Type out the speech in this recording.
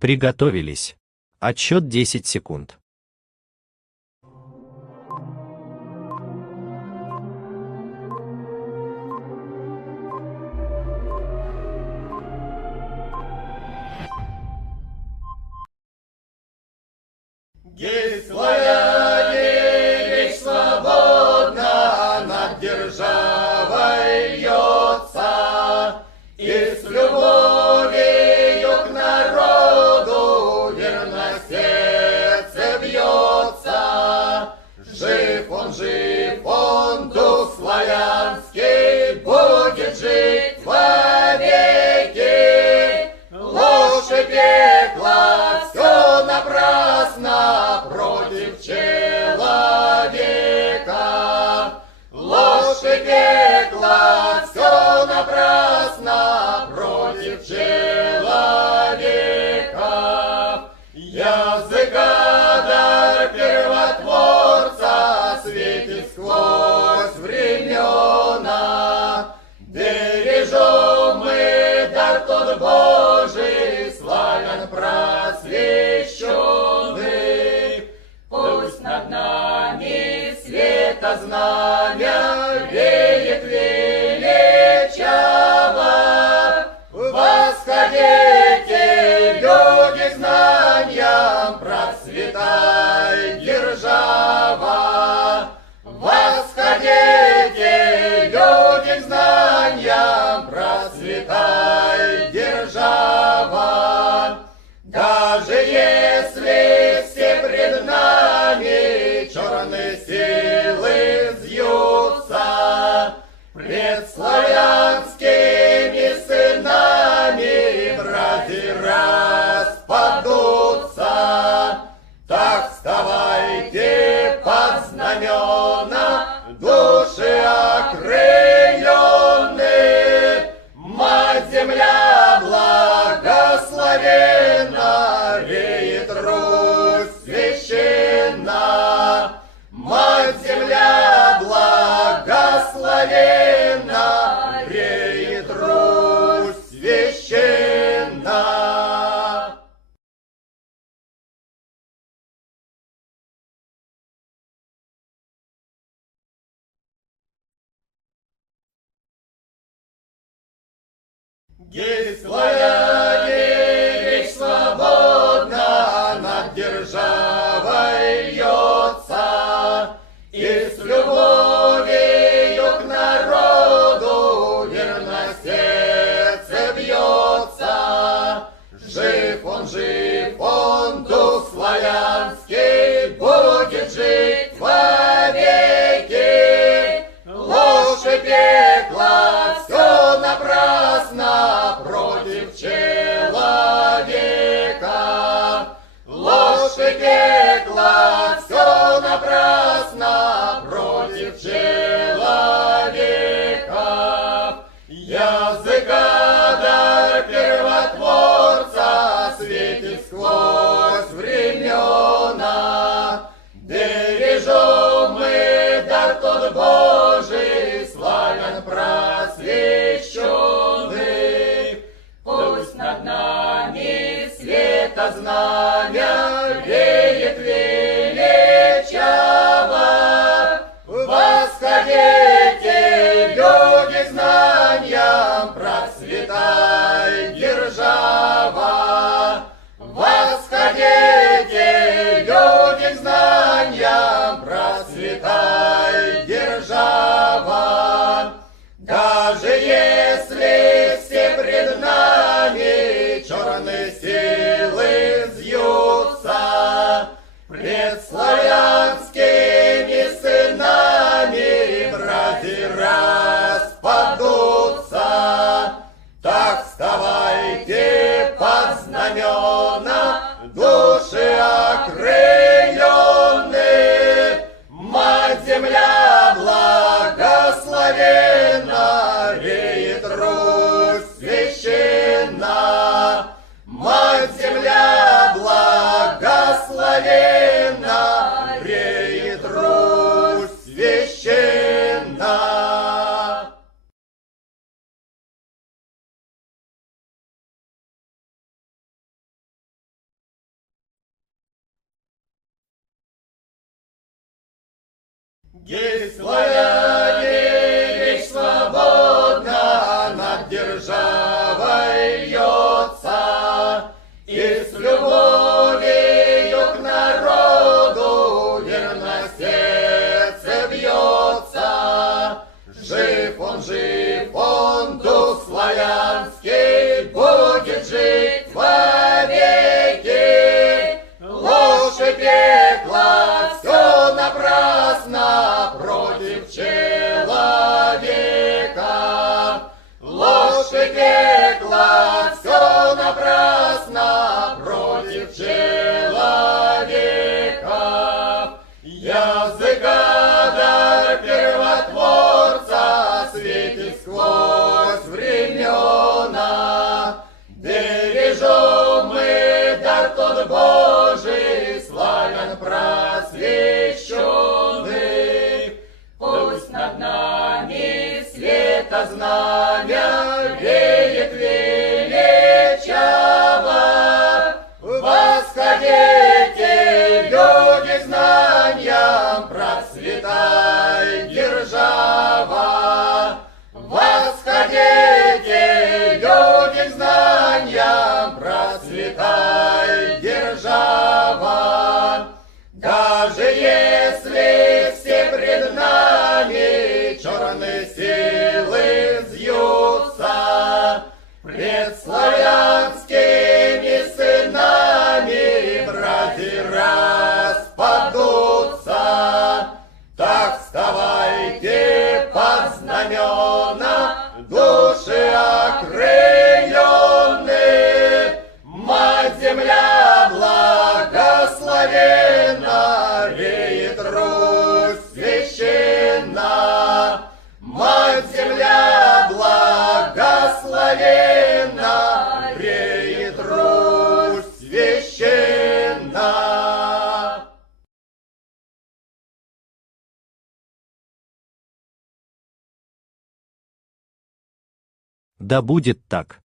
Приготовились. Отсчет 10 секунд. Есть славяне, речь свободна над державой льется, и с любовью к народу верно сердце бьется. Жив он, дух славянский, будет жить вовеки. Ложь и пекло все напрасно против человека. Ложь и пекло все напрасно против человека. Языка дар первотворца светит сквозь времена. Бережем мы дар тот Божий, славян просвещенный. Пусть над нами света знамя веет величаво. Восходите, люди, к знаниям, процветай держава. Восходите, люди, к знаниям, процветай держава. Даже если все пред нами черные силы взъются, пред славянскими сынами братья распадутся. Так вставайте под знамена, души окрыленные. Мать-Земля благословенна, веет Русь священна. Мать-Земля благословенна, веет Русь священна. Есть славяне, речь свободна над державой льется, и с любовью к народу верно сердце бьется. Жив он, дух славянский, будет жить вовеки. Ложь и пекло все напрасно против человека. Ложь и пекло все напрасно против человека. Языка дар первотворца светит сквозь времена. Бережем мы дар тот Божий, славян просвещенный. Пусть над нами света знамя веет величаво. Восходите, люди, к знаниям, процветай держава. Восходите, люди, к знаниям, процветай держава. Даже если все пред нами черные силы взъются, Гей, славяне, речь свободна над державой льется, и с любовью к народу верно сердце бьется. Жив он, дух славянский, будет жить вовеки. Ложь и пекло, все напрасно против человека. Ложь и пекло, все напрасно против человека. Языка дар первотворца светит сквозь времена. Бережем мы дар тот Божий, славян просвещенный. Пусть над нами света знамя веет величаво. Восходите, люди, знаниям, процветай держава. Восходите, люди, знаниям, процветай держава. Даже если все пред нами черные силы взъются, пред славянскими сынами братья распадутся. Так вставайте под знамена, души окрыленные. Мать-Земля благословенна, реет Русь священна. Мать-Земля благословенна, реет Русь священна. Да будет так.